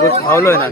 कुछ फाउल है ना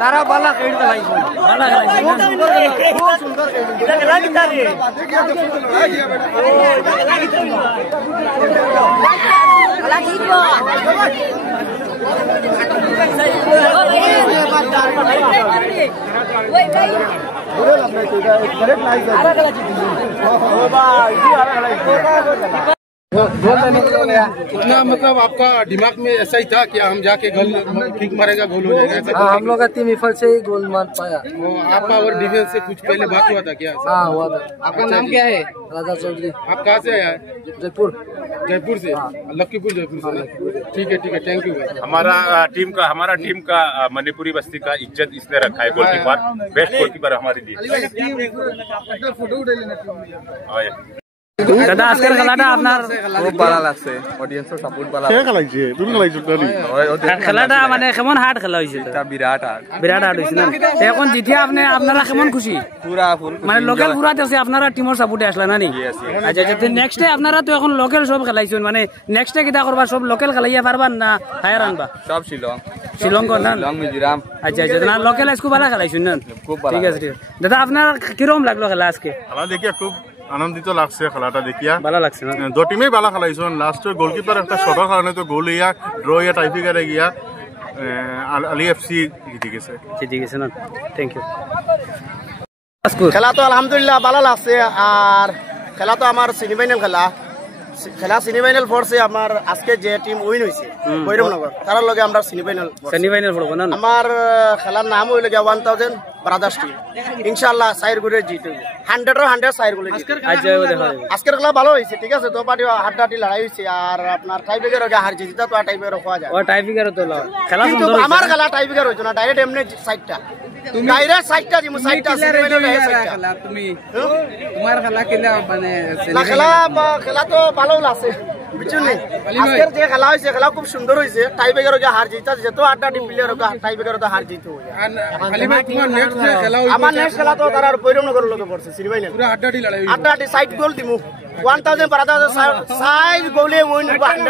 तारा बाला खेल बाला बहुत सुंदर इतना मतलब आपका दिमाग में ऐसा ही था कि हम जाके गोल किक मारेगा गोल हो जाएगा? हाँ, हम लोग का टीम विफल से ही गोल मार पाया। आपका और डिफेंस से कुछ पहले बात हुआ था क्या? हाँ हुआ था। आपका नाम क्या है? राजा चौधरी। आप कहाँ से आया है? जयपुर। जयपुर से? लखीपुर जयपुर से। ठीक है थैंक यू। हमारा टीम का मणिपुरी बस्ती का इज्जत इसने रखा है, गोलकीपर बेस्ट गोलकीपर हमारे लिए। दादा আজকের খেলাটা আপনার খুব ভালো লাগছে, অডিয়েন্সের সাপোর্ট ভালো কে খেলাইছে? তুমি খেলাইছো তালি? খেলাটা মানে কেমন হার্ড খেলা হইছে? এটা বিরাট হার্ড হইছে না? এখন জিতিয়া আপনারা কেমন খুশি? পুরা ফুল মানে লোকাল পুরাতে আছে আপনারা টিমের সাপোর্টে আসলা না নি? আচ্ছা আচ্ছা, নেক্সট ডে আপনারা তো এখন লোকাল সব খেলাইছেন, মানে নেক্সট ডে কিটা করবা? সব লোকাল খেলাইয়া পারবা না হায়ার আনবা? সব শিলং না মিজোরাম। আচ্ছা আচ্ছা, না লোকাল আজকে ভালো খেলাইছেন না? খুব ভালো। ঠিক আছে দাদা, আপনার কিরকম লাগলো খেলা আজকে? খেলা দেখিয়া খুব আনন্দিত লাগছে, খেলাটা দেখিয়া ভালো লাগছে না? দু টিমেই ভালো খেলাইছেন। লাস্টের গোলকিপার একটা শটের কারণে তো গোল ইয়া ড্র ইয়া টাইফিকারে গিয়া আলী এফসি জিতে গেছে না? Thank you. খেলা তো আলহামদুলিল্লাহ ভালো লাগছে। আর খেলা তো আমার সেমিফাইনাল খেলা সেমিফাইনাল ফোর্সে আমার আজকে যে টিম উইন হয়েছে ভৈরবনগর, তার লগে আমরা সেমিফাইনাল পড়বো না। আমার খেলার নাম হইল 1000 ব্রাদার্স টিম। ইনশাআল্লাহ সাইর গুড়ে জিতে 100 সাইর গুড়ে। আজকের খেলা ভালো হয়েছে, ঠিক আছে। তো পার্টি হাড্ডাহাড্ডি লড়াই হয়েছে। আর আপনার টাইব্রেকার আগে হার জিতা তো টাইব্রেকার হওয়া যায়। খেলা আমার খেলা টাইব্রেকার হয়েছে না, ডাইরেক্ট এমনি সাইডটা ডাইরেক্ট সাইডটা দিমু। সাইডটা তুমি তোমার খেলা খেলা মানে খেলা তো ভালো লাগছে। বুঝছেন নি আজকের যে খেলা হয়েছে খেলা খুব সুন্দর হয়েছে টাই ব্রেকার ওকে হার জিতা যেত 8টা টিম প্লেয়ার ওকে টাই ব্রেকার তো হার জিত হয়ে আমার নেক্সট খেলা তো তারা বৈরমনগর লোকে পড়ছে সিনিবাইনে পুরো 8টা সাইড গোল দিমু 1000 পারাদা সাইড গোলে উইন 100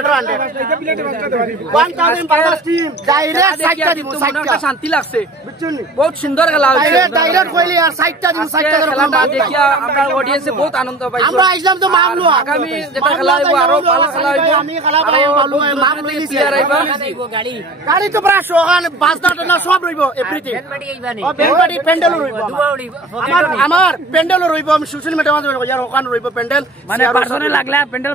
1000 টিম ডাইরেক্ট সাইডটা দিমু সাইডটা শান্তি লাগছে বুঝছেন নি বহুত সুন্দর খেলা হয়েছে ডাইরেক্ট কইলি আর সাইডটা দিমু সাইডটা খেলাটা দেখিয়া আমরা অডিয়েন্সে বহুত আনন্দ পাইছো আমরা ইসলাম তো মামলু আগামী যেটা খেলা হইব আরো ভালো খেলা হইব আমি খেলা পাই মামলু মামলু প্লেয়ার আইব গাড়ি তো পুরা সোহান বাসদাটা না সব রইব এভরিথিং বেলবাড়ি প্যান্ডেল রইব আমার প্যান্ডেল রইব আমি সোশ্যাল মিডিয়া মাঝে ইয়ার ওখান রইব প্যান্ডেল মানে পার্সোনাল লাগলা প্যান্ডেল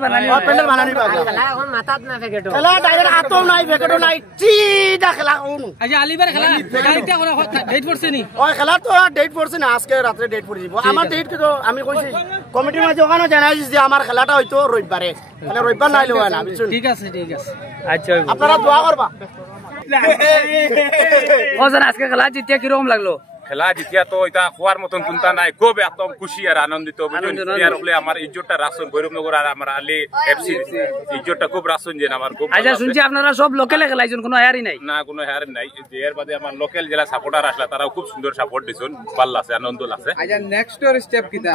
বানানি খেলা এখন মাথাত না ফেকেটো খেলা ডাইরেক্ট আতো নাই ফেকেটো নাই চিদা খেলা কোন আচ্ছা আলিবার খেলা গাড়িটা কোন ডেট পড়ছে নি ওই খেলা তো ডেট পড়ছে না আজকে রাতে ডেট পড়ে যাব আমার ডেট তো আমি কইছি কমিটির মাঝে ওখানে জানাইছি যে আমার খেলাটা হয়তো রবিবারে মানে রবিবার নাইলে হয় না বুঝছেন ঠিক আছে আচ্ছা আপনারা দোয়া করবা ওজন আজকে খেলা জিতিয়া কি রকম লাগলো খেলা জিতিয়া তো এটা খোয়ার মতন চিন্তা নাই খুব একদম খুশি আর আনন্দিত আমার ইজ্জতটা রাখছেন ভৈরবনগর আর আমার আলী এফসি ইজ্জতটা খুব রাখছেন যে আমার খুব আচ্ছা শুনছি আপনারা সব লোকালে খেলাইছেন কোনো হায়ারই নাই না কোনো হায়ার নাই এর বাদে আমার লোকাল জেলা সাপোর্টার আসলা তারাও খুব সুন্দর সাপোর্ট দিছেন ভাল লাগছে আনন্দ লাগছে আচ্ছা নেক্সট স্টেপ কিটা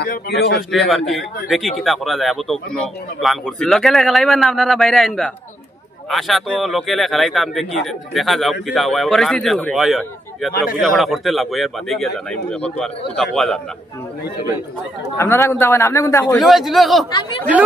স্টেপ আর কি দেখি কিটা করা যায় আবো তো কোনো প্ল্যান করছি লোকালে খেলাইবা না আপনারা বাইরে আইনবা আশা তো লোকালে খেলাইতাম দেখি দেখা যাও কিটা হয় পরিস্থিতির উপরে হয় তোরা বুঝাপড়া করতে লাগবো এর বাদে গিয়ে জানাই এখন তো আর কোথা হওয়া যান না আপনারা কোনটা হয় আপনি কোনটা হয় জিলু